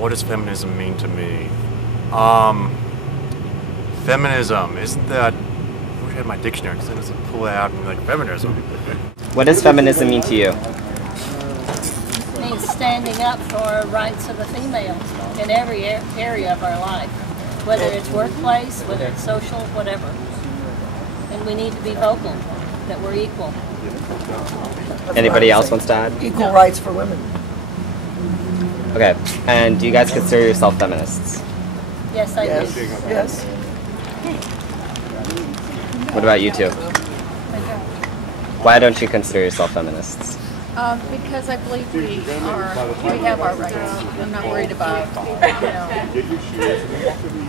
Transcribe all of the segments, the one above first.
What does feminism mean to me? Feminism, isn't that... I wish I had my dictionary because I just pull it out and be like, feminism. What does feminism mean to you? It means standing up for rights of the females in every area of our life, whether it's workplace, whether it's social, whatever. And we need to be vocal that we're equal. Anybody else wants to add? Equal rights for women. Okay, and do you guys consider yourself feminists? Yes, I do. Yes. What about you two? Why don't you consider yourself feminists? Because I believe we have our rights. I'm not worried about,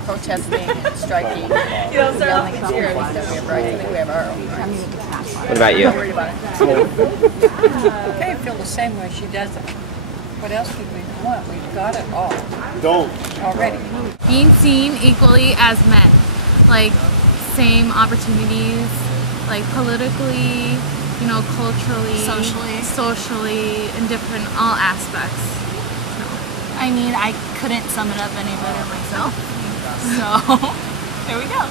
protesting and striking, yelling and cheering. We have rights. I think we have our own rights. What about you? I'm not worried about it. Okay, I feel the same way she does it. What else could we want? We've got it all. Already. Being seen equally as men, like same opportunities, like politically, culturally, socially, in different, all aspects. So. I mean, I couldn't sum it up any better myself. So, there we go.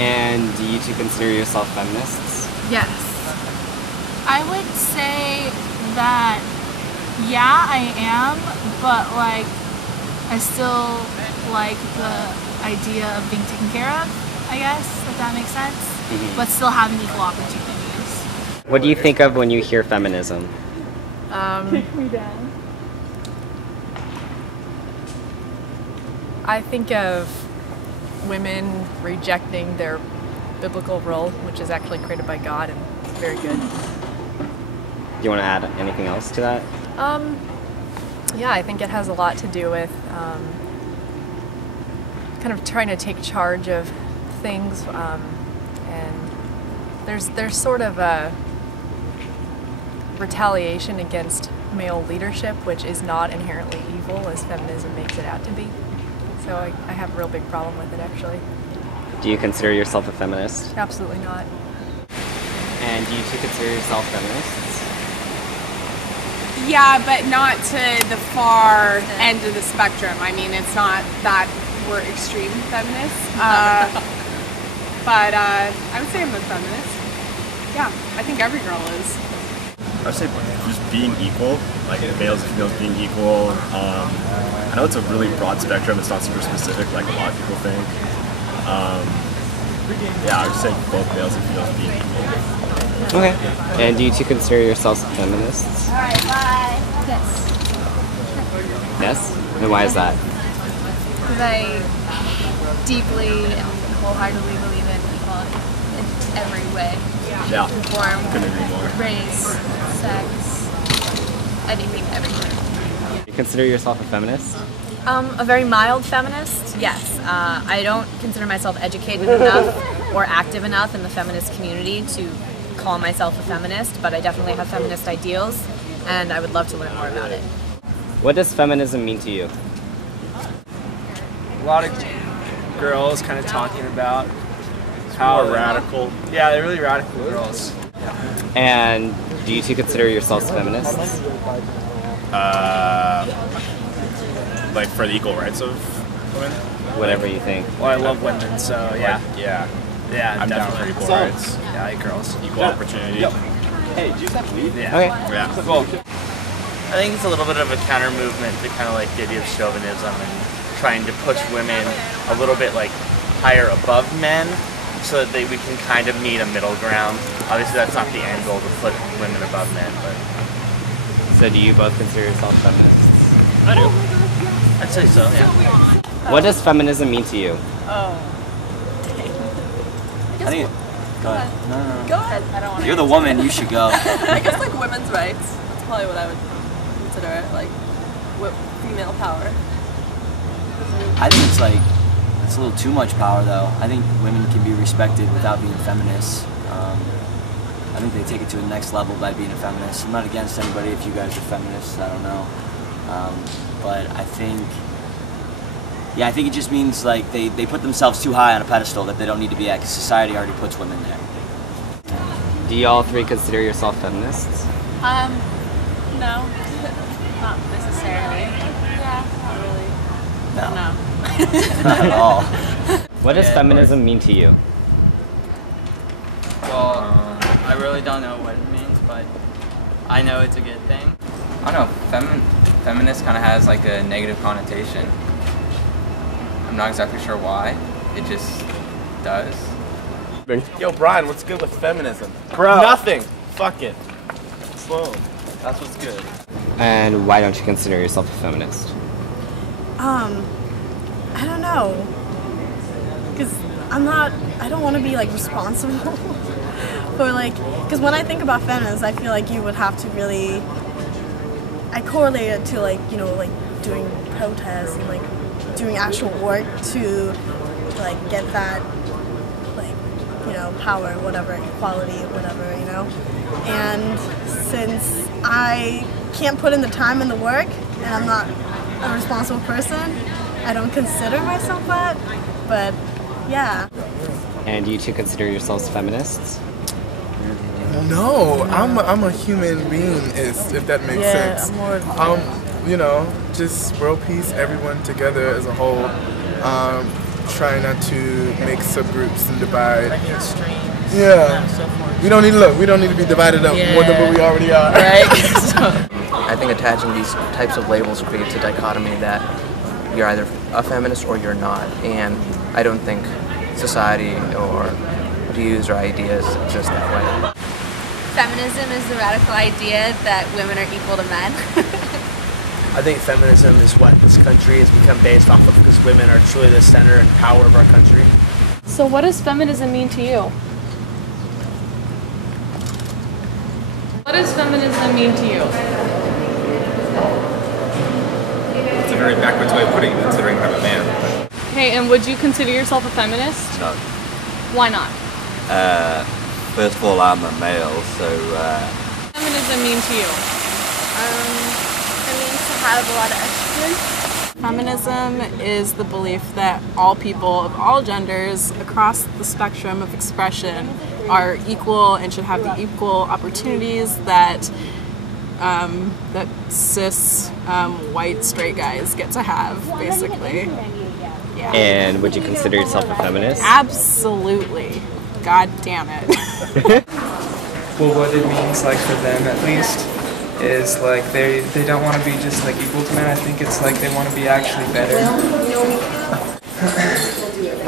And do you two consider yourself feminists? Yes. I would say that, yeah, I am, but like, I still like the idea of being taken care of, I guess, if that makes sense, but still having equal opportunities. What do you think of when you hear feminism? I think of women rejecting their biblical role, which is actually created by God, and it's very good. Do you want to add anything else to that? Yeah, I think it has a lot to do with kind of trying to take charge of things, and there's sort of a retaliation against male leadership, which is not inherently evil as feminism makes it out to be. So I have a real big problem with it, actually. Do you consider yourself a feminist? Absolutely not. And do you two consider yourself feminists? Yeah, but not to the far end of the spectrum. I mean, it's not that we're extreme feminists. But I would say I'm a feminist. Yeah, I think every girl is. I would say just being equal, like males and females being equal. I know it's a really broad spectrum, it's not super specific like a lot of people think. Yeah, I would say both males and females being equal. Okay. And do you two consider yourselves feminists? Alright, bye. Yes. Yes? And why is that? Because I deeply and wholeheartedly believe in equality in every way. Yeah. Form, Couldn't agree more. race, sex, anything, everything. You consider yourself a feminist? A very mild feminist, yes. I don't consider myself educated enough or active enough in the feminist community to call myself a feminist, but I definitely have feminist ideals, and I would love to learn more about it. What does feminism mean to you? A lot of girls kind of talking about how more radical. Yeah, they're really radical girls. And do you two consider yourselves feminists? Like for the equal rights of women? Whatever you think. Well, I love women, so yeah. Yeah. Yeah, I'm down for definitely. equal rights. Yeah, I like girls. Equal opportunity. Yep. Hey, do you have to leave? Yeah. Okay. Yeah. Cool. I think it's a little bit of a counter movement to kind of like the idea of chauvinism and trying to push women a little bit like higher above men so that we can kind of meet a middle ground. Obviously that's not the end goal to put women above men, but... So do you both consider yourself feminists? I do. I'd say so, yeah. What does feminism mean to you? I think. Go ahead. No. Go ahead. I don't want to. You're the woman. You should go. I guess like women's rights. That's probably what I would consider it. Like, female power. I think it's a little too much power though. I think women can be respected without being feminists. I think they take it to the next level by being a feminist. I'm not against anybody if you guys are feminists. I don't know, but I think. Yeah, I think it just means like they put themselves too high on a pedestal that they don't need to be at because society already puts women there. Do you all three consider yourself feminists? No. Not necessarily. Yeah, not really. No. No. Not at all. What does feminism mean to you? Well, I really don't know what it means, but I know it's a good thing. I don't know, feminist kind of has like a negative connotation. I'm not exactly sure why, it just does. Yo, Brian, what's good with feminism? Bro. Nothing. Fuck it. Slow. That's what's good. And why don't you consider yourself a feminist? I don't know. Because I don't want to be like responsible for like, because when I think about feminism, I feel like you would have to really, I correlate it to like, you know, like doing protests and like doing actual work to like get that, like, you know, power, whatever, equality, whatever, you know. And since I can't put in the time and the work, and I'm not a responsible person, I don't consider myself that, but yeah. And do you two consider yourselves feminists? No, I'm a human being, if that makes sense. You know, just world peace, everyone together as a whole. Try not to make subgroups and divide. Like extremes. Yeah. We don't need to look. We don't need to be divided up more than what we already are. Right. I think attaching these types of labels creates a dichotomy that you're either a feminist or you're not, and I don't think society or views or ideas exist that way. Feminism is the radical idea that women are equal to men. I think feminism is what this country has become based off of because women are truly the center and power of our country. So what does feminism mean to you? What does feminism mean to you? It's a very backwards way of putting it, considering I'm a man. Okay, and would you consider yourself a feminist? No. Why not? First of all, I'm a male, so... What does feminism mean to you? It means to have a lot of estrogen. Feminism is the belief that all people of all genders across the spectrum of expression are equal and should have the equal opportunities that that cis white straight guys get to have, basically. Yeah. And would you consider yourself a feminist? Absolutely. God damn it. Well, what it means, like for them at least, is like they don't want to be just like equal to men. I think it's like they want to be actually better.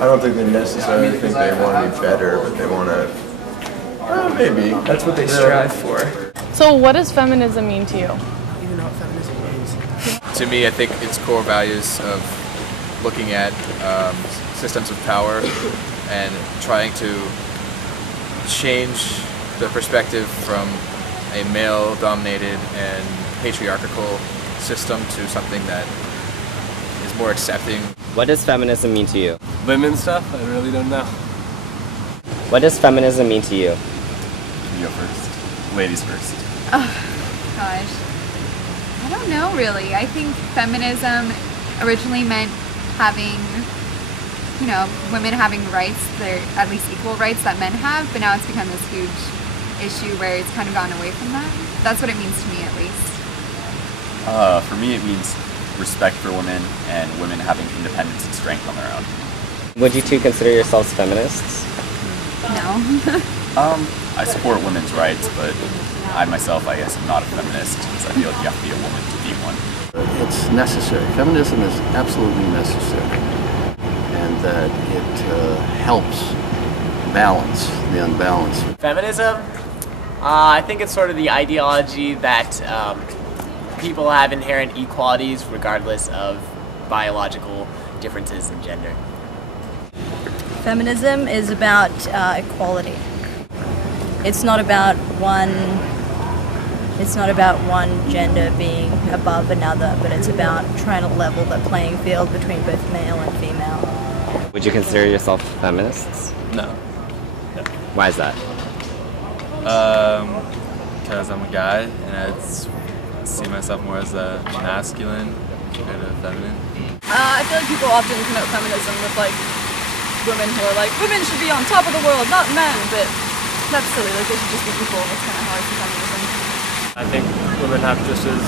I don't think they necessarily think they want to be better, but they want to. Maybe. That's what they strive for. So what does feminism mean to you? I don't even know what feminism means. To me, I think its core values of looking at systems of power and trying to change the perspective from a male-dominated and patriarchal system to something that is more accepting. What does feminism mean to you? Women stuff? I really don't know. What does feminism mean to you? You go first. Ladies first. Oh, gosh. I don't know, really. I think feminism originally meant having, you know, women having rights, they're at least equal rights that men have, but now it's become this huge issue where it's kind of gone away from that. That's what it means to me, at least. For me, it means respect for women and women having independence and strength on their own. Would you two consider yourselves feminists? No. I support women's rights, but I myself, I guess, am not a feminist because I feel like you have to be a woman to be one. It's necessary. Feminism is absolutely necessary, and that it helps balance the unbalanced. Feminism? I think it's sort of the ideology that people have inherent equalities regardless of biological differences in gender. Feminism is about equality. It's not about one gender being above another, but it's about trying to level the playing field between both male and female. Would you consider yourself feminists? No. Why is that? Because I'm a guy and I see myself more as a masculine compared to feminine. I feel like people often connote feminism with like women who are like, women should be on top of the world, not men, but that's silly, like they should just be equal. That's kind of how I see feminism. I think women have just as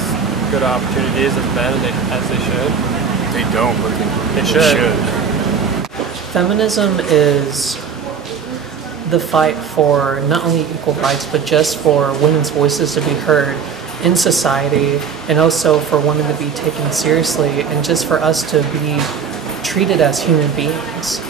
good opportunities as men, as they should. They don't, but they should. Feminism is the fight for not only equal rights, but just for women's voices to be heard in society, and also for women to be taken seriously, and just for us to be treated as human beings.